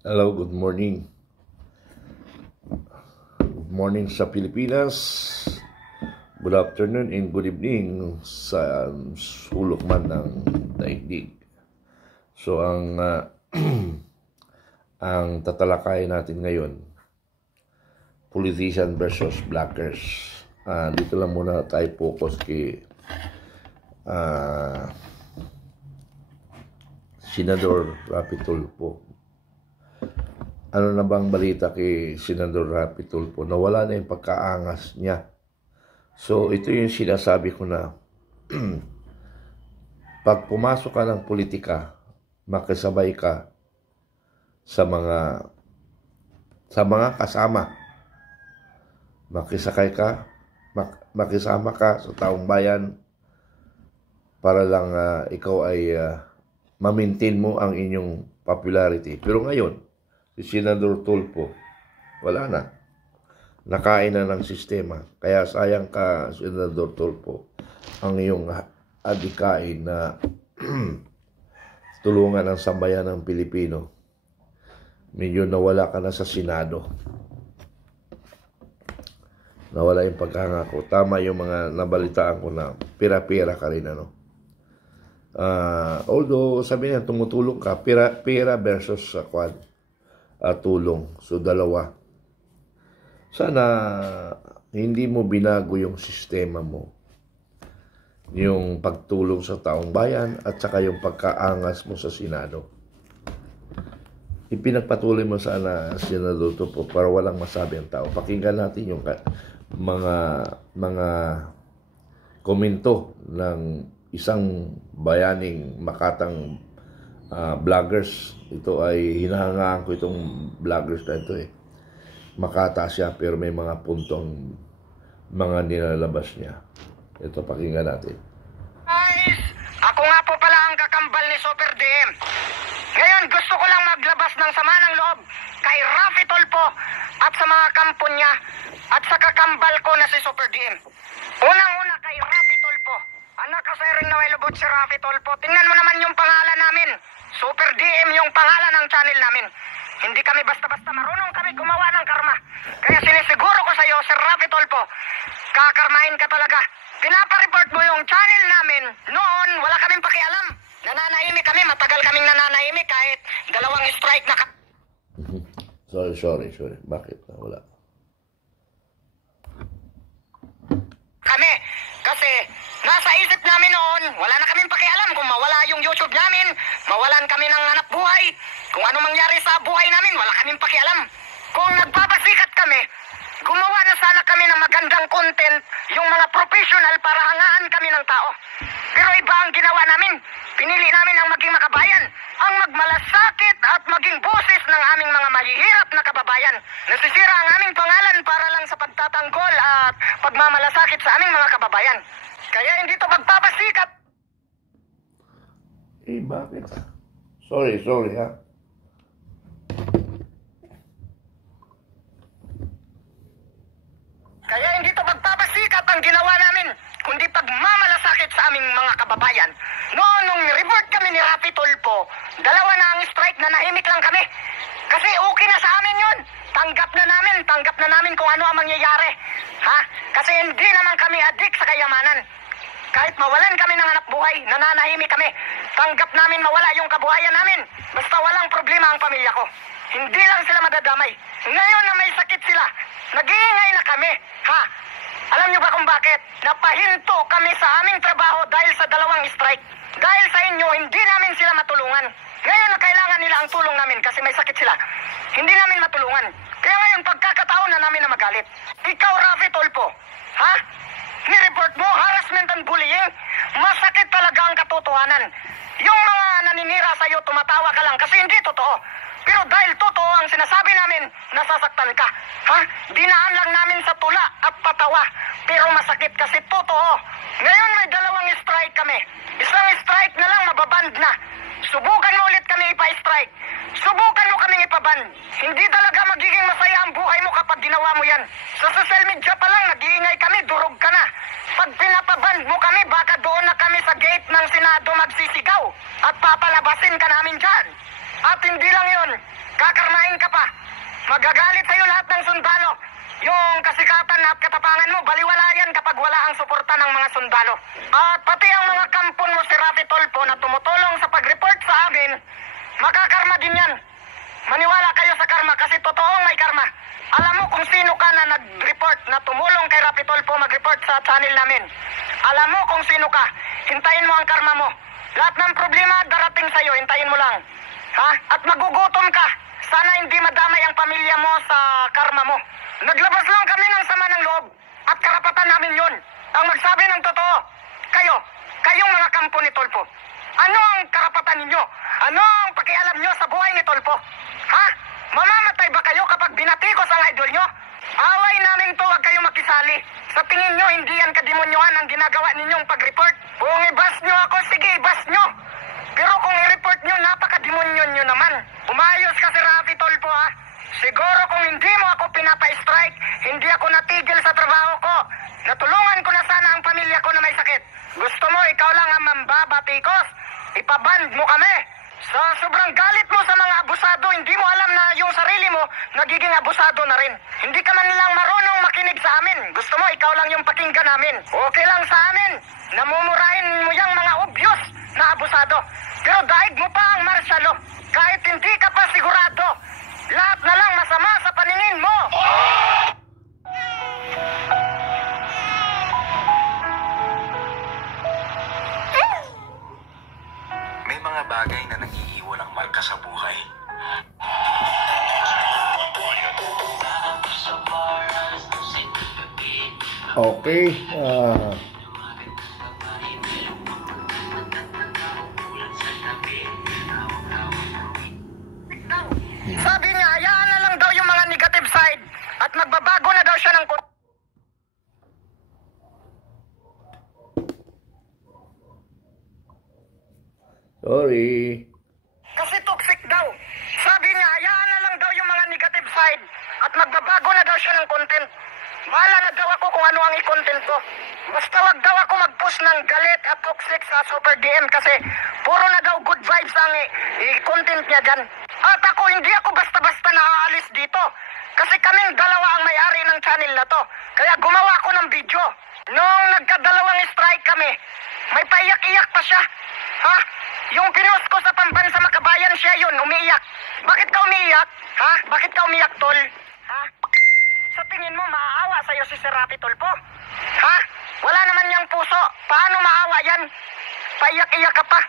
Hello, good morning. Good morning sa Pilipinas. Good afternoon and good evening sa sulok man ng daigdig. So ang tatalakayin natin ngayon, politician versus bloggers. Dito lang muna tayo focus kay Senador Raffy Tulfo. Ano na bang balita kay Senador Raffy Tulfo? Nawala na yung pagkaangas niya. So, ito yung sinasabi ko na pag pumasok ka ng politika, makisabay ka sa mga kasama. Makisama ka sa taong bayan para lang ikaw ay ma-maintain mo ang inyong popularity. Pero ngayon, si Senador Tulfo, wala na. Nakain na ng sistema. Kaya sayang ka, Senador Tulfo, ang iyong adikain na tulungan ang sambayan ng Pilipino. Medyo nawala ka na sa Senado. Nawala yung pagkangako. Tama yung mga nabalitaan ko na pira-pira ka rin, although sabi niya tumutulong ka, pira versus tulong. So, dalawa. Sana hindi mo binago yung sistema mo. Yung pagtulong sa taong bayan at saka yung pagkaangas mo sa Senado. Ipinagpatuloy mo sana, Senador Tulfo, para walang masabi ang tao. Pakinggan natin yung mga komento ng isang bayaning makatang vloggers. Ito ay hinahangaan ko itong vloggers na ito Makata siya pero may mga puntong mga nilalabas niya. Ito, pakinggan natin. Guys, ako nga po pala ang kakambal ni Super DM. Ngayon gusto ko lang maglabas ng sama ng loob kay Raffy Tulfo at sa mga kampo niya at sa kakambal ko na si Super DM. Unang-una kay Raffy Tulfo. Anak ka sa ring nawelobot si Raffy Tulfo. Tingnan mo naman yung pangalan namin. Super DM yung pangalan ng channel namin. Hindi kami basta-basta, marunong kami gumawa ng karma. Kaya sinisiguro ko sa iyo, Sir Raffy Tulfo, kakarmahin ka talaga. Pinapareport mo yung channel namin. Noon, wala kaming pakialam. Nananahimik kami, matagal kaming nananahimik kahit 2 strike na Sorry. Bakit? Wala. kami. Kasi nasa isip namin noon, wala na kaming pakialam kung mawala yung YouTube namin, mawalan kami ng hanap buhay. Kung ano mangyari sa buhay namin, wala kaming pakialam. Kung nagpapasikat kami, gumawa na sana kami ng magandang content, yung mga professional para hangaan kami ng tao. Pero iba ang ginawa namin. Pinili namin ang maging makabayan, ang magmalasakit at maging boses ng aming mga mahihirap na kababayan. Nasisira ang aming pangalan para lang sa pagtatanggol at pagmamalasakit sa aming mga kababayan. Kaya hindi to magpapasikat. Bakit? Sorry ha. Kaya hindi to magpapasikat ang ginawa namin, kundi pagmamalasakit sa aming mga kababayan. Noon, nung report kami ni Raffy Tulfo, 2 na ang strike, na nahimik lang kami. Kasi okay na sa amin yun. Tanggap na namin kung ano ang mangyayari. Kasi hindi naman kami adik sa kayamanan. Kahit mawalan kami ng hanap buhay, nananahimik kami. Tanggap namin mawala yung kabuhayan namin. Basta walang problema ang pamilya ko. Hindi lang sila madadamay. Ngayon na may sakit sila, nag-iingay na kami. Alam niyo ba kung bakit? Napahinto kami sa aming trabaho dahil sa 2 strike. Dahil sa inyo, hindi namin sila matulungan. Ngayon na kailangan nila ang tulong namin kasi may sakit sila. Hindi namin matulungan. Kaya ngayon, pagkakataon na namin na magalit. Ikaw, Raffy Tulfo, ni-report mo harassment and bullying? Masakit talaga ang katotohanan. Yung mga naninira sa'yo, tumatawa ka lang kasi hindi totoo. Pero dahil totoo ang sinasabi namin, nasasaktan ka. Dinaan lang namin sa tula at patawa. Pero masakit kasi totoo. Ngayon may 2 strike kami. Isang strike na lang, mababand na. Subukan mo ulit kami ipa-strike. Subukan mo kaming ipaban. Hindi talaga magiging masaya ang buhay mo kapag ginawa mo yan. Sa social media pa lang, nag-iingay kami, durog ka na. Pag pinapaban mo kami, baka doon na kami sa gate ng Senado magsisigaw at papalabasin ka namin dyan. At hindi lang yun, kakarmahin ka pa. Magagalit sa'yo lahat ng sundalo. Yung kasikatan at katapangan mo, baliwala yan kapag wala ang suporta ng mga sundalo. At pati ang mga kampon mo si Rafi Tulfo na tumutulong sa pag-report sa amin, makakarma din yan. Maniwala kayo sa karma kasi totoong may karma. Alam mo kung sino ka na nag-report na tumulong kay Rafi Tulfo mag-report sa channel namin. Alam mo kung sino ka. Hintayin mo ang karma mo. Lahat ng problema darating sa'yo, hintayin mo lang. Ha? At magugutom ka. Sana hindi madamay ang pamilya mo sa karma mo. Naglabas lang kami ng sama ng loob. At karapatan namin yun. Ang magsabi ng totoo. Kayong mga kampo ni Tulfo. Ano ang karapatan ninyo? Ano ang pakialam nyo sa buhay ni Tulfo? Ha? Mamamatay ba kayo kapag binatikos ang idol nyo? Away namin to, huwag kayo makisali. Sa tingin nyo, hindi yan kademonyohan ang ginagawa ninyong pag-report. Kung ibas nyo ako, sige, ibas nyo. Pero kung i-report nyo, napaka-demonyo nyo naman. Umayos ka si Rafi Tulfo, ha? Siguro kung hindi mo ako pinapa-strike, hindi ako natigil sa trabaho ko. Natulungan ko na sana ang pamilya ko na may sakit. Gusto mo, ikaw lang ang mambabatikos. Ipaband mo kami. Sa sobrang galit mo sa mga abusado, hindi mo alam na yung sarili mo nagiging abusado na rin. Hindi ka man lang marunong makinig sa amin. Gusto mo, ikaw lang yung pakinggan namin. Okay lang sa amin. Namumurahin mo yung mga obvious na abusado. Pero daig mo pa ang martial law. Kahit hindi ka pa sigurado, lahat na lang masama sa paningin mo. May mga bagay na nag-iiwan ng marka sa buhay. Okay. Sabi niya, hayaan na lang daw yung mga negative side at magbabago na daw siya ng Sorry. kasi toxic daw. Sabi niya, hayaan na lang daw yung mga negative side at magbabago na daw siya ng content. Bahala na daw ako kung ano ang i-content ko. Basta wag daw ako mag-post ng galit at toxic sa Super DM kasi puro na daw good vibes ang i-content niya dyan. At ako, hindi ako basta-basta naaalis dito. Kasi kaming dalawa ang may-ari ng channel na to. Kaya gumawa ako ng video. Nung nagkadalawang strike kami, may paiyak-iyak pa siya. Ha? Yung pinost ko sa Pambansa Makabayan, siya yun, umiiyak. Bakit ka umiiyak? Ha? Bakit ka umiiyak, tol? Ha? Sa tingin mo, maaawa sa'yo si Sir Rafi Tulfo? Ha? Wala naman niyang puso. Paano maawa yan? Paiyak-iyak ka pa.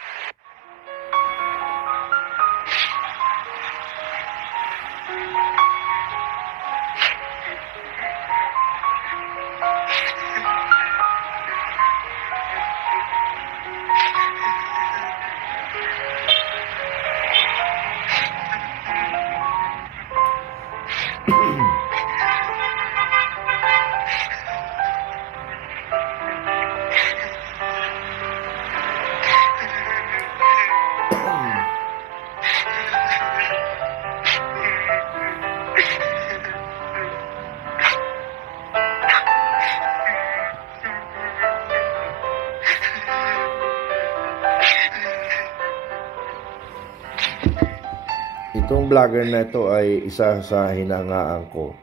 Itong vlogger na ito ay isa sa hinangaan ko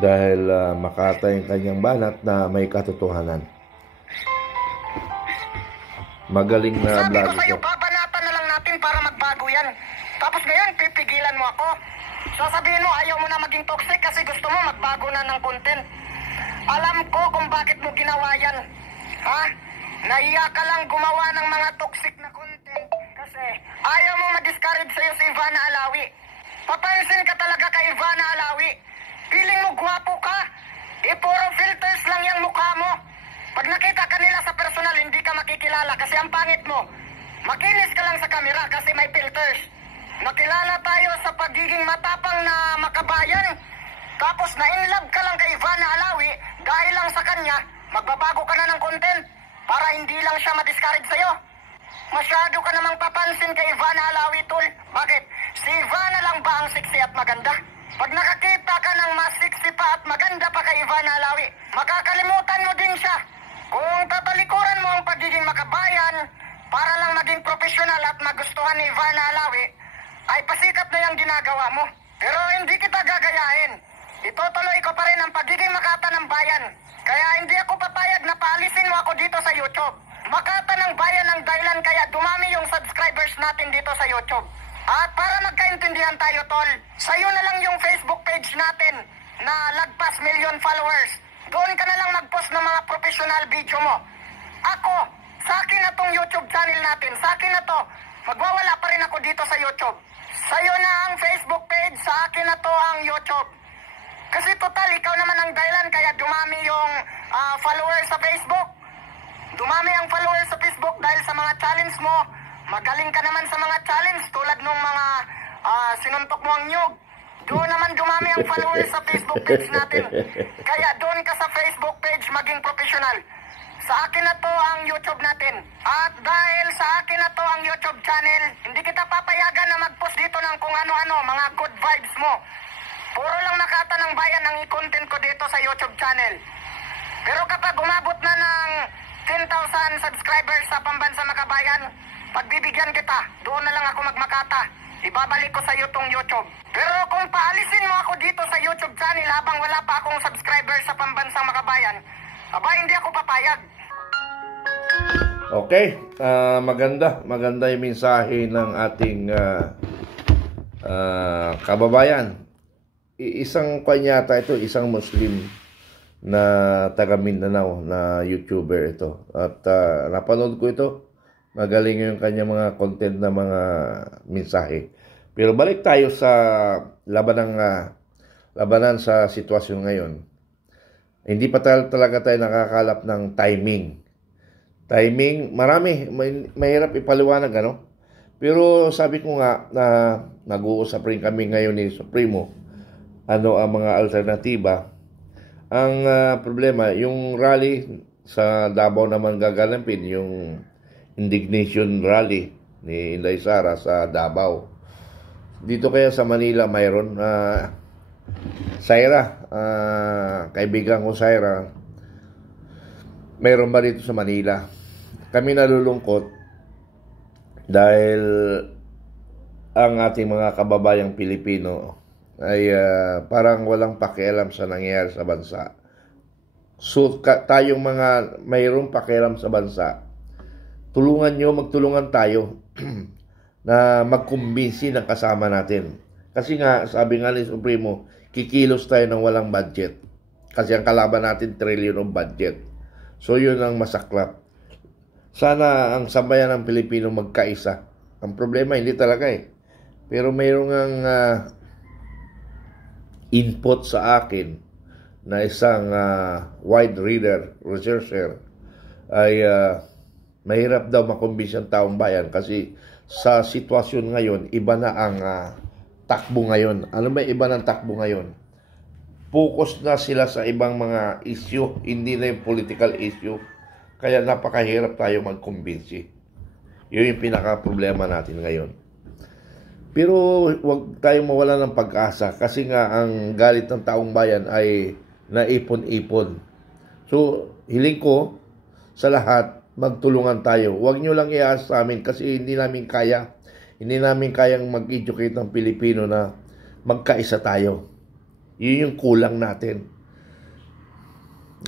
dahil makatay ang kanyang banat na may katotohanan. Magaling na Sabi ko vlogger sa'yo, ito. babanatan na lang natin para magbago yan. Tapos ngayon, pipigilan mo ako. Sasabihin mo, ayaw mo na maging toxic kasi gusto mo magbago na ng content. Alam ko kung bakit mo ginawa yan. Ha? Nahiya ka lang gumawa ng mga toxic na content kasi ayaw mo ma-discourage sa'yo si Ivana Alawi. Papansin ka talaga kay Ivana Alawi. Feeling mo gwapo ka. Puro filters lang yung mukha mo. Pag nakita ka nila sa personal, hindi ka makikilala kasi ang pangit mo. Makinis ka lang sa kamera kasi may filters. Nakilala tayo sa pagiging matapang na makabayan. Tapos na-inlove ka lang kay Ivana Alawi dahil lang sa kanya, magbabago ka na ng content para hindi lang siya ma-discourage sa'yo. Masyado ka namang papansin kay Ivana Alawi, tol. Bakit? Si Ivana lang ba ang sexy at maganda? Pag nakakita ka ng mas sexy pa at maganda pa kay Ivana Alawi, makakalimutan mo din siya. Kung tatalikuran mo ang pagiging makabayan para lang maging profesional at magustuhan ni Ivana Alawi, ay pasikat na ang ginagawa mo. Pero hindi kita gagayahin. Itutuloy ko pa rin ang pagiging Makata ng Bayan. Kaya hindi ako papayag na paalisin mo ako dito sa YouTube. Makata ng Bayan ang dahilan kaya dumami yung subscribers natin dito sa YouTube. At para magkaintindihan tayo, tol, sa'yo na lang yung Facebook page natin na lagpas million followers. Doon ka na lang mag-post ng mga professional video mo. Ako, sa akin na tong YouTube channel natin, sa akin na to, magwawala pa rin ako dito sa YouTube. Sa'yo na ang Facebook page, sa akin na to ang YouTube. Kasi total, ikaw naman ang dahilan kaya dumami yung followers sa Facebook. Dumami ang followers sa Facebook dahil sa mga challenge mo. Magaling ka naman sa mga challenge tulad ng mga sinuntok mo ang nyug. Doon naman dumami ang followers sa Facebook page natin. Kaya doon ka sa Facebook page maging professional. Sa akin na to ang YouTube natin. At dahil sa akin na to ang YouTube channel, hindi kita papayagan na mag-post dito ng kung ano-ano, mga good vibes mo. Puro lang Makata ng Bayan ang i-content ko dito sa YouTube channel. Pero kapag umabot na ng 10,000 subscribers sa Pambansa Makabayan, pagbibigyan kita, doon na lang ako magmakata. Ibabalik ko sa iyo tong YouTube. Pero kung paalisin mo ako dito sa YouTube channel habang wala pa akong subscribers sa Pambansang Makabayan, aba, hindi ako papayag. Okay, maganda yung mensahe ng ating kababayan. Isang kanyata ito, isang Muslim na taga Mindanao na YouTuber ito. At napanood ko ito. Magaling yung kanya mga content na mga mensahe. Pero balik tayo sa labanan sa sitwasyon ngayon. Hindi pa talaga tayo nakakalap ng timing. Timing, marami. Mahirap ipaliwanag, ano? Pero sabi ko nga na nag-uusap rin kami ngayon ni Supremo. Ano ang mga alternatiba? Ang problema, yung rally sa Davao naman gaganapin, yung indignation rally ni Inday Sara sa Davao. Dito kaya sa Manila mayroon Saira, kaibigan ko Saira, mayroon ba dito sa Manila? Kami nalulungkot dahil ang ating mga kababayang Pilipino ay parang walang pakialam sa nangyayari sa bansa. So tayong mga mayroong pakialam sa bansa, tulungan nyo, magtulungan tayo na magkumbinsi ng kasama natin. Kasi nga, sabi nga ni Supremo, kikilos tayo ng walang budget. Kasi ang kalaban natin, trillion of budget. So, yun ang masaklap. Sana ang sambayan ng Pilipino magkaisa. Ang problema, hindi talaga eh. Pero mayroong ang input sa akin na isang wide reader, researcher, ay mahirap daw makumbinsi ang taong bayan kasi sa sitwasyon ngayon, iba na ang takbo ngayon. Ano ba iba ng takbo ngayon? Focus na sila sa ibang mga issue, hindi na yung political issue. Kaya napakahirap tayo magkumbinsi. Yun yung pinaka-problema natin ngayon. Pero huwag tayong mawala ng pag-asa kasi nga ang galit ng taong bayan ay naipon-ipon. So, hiling ko sa lahat, magtulungan tayo. Huwag nyo lang iasa sa amin kasi hindi namin kaya. Hindi namin kayang mag-educate ng Pilipino na magkaisa tayo. Yun yung kulang natin.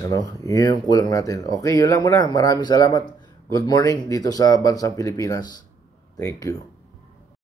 Ano? Yun yung kulang natin. Okay, yun lang muna. Maraming salamat. Good morning dito sa Bansang Pilipinas. Thank you.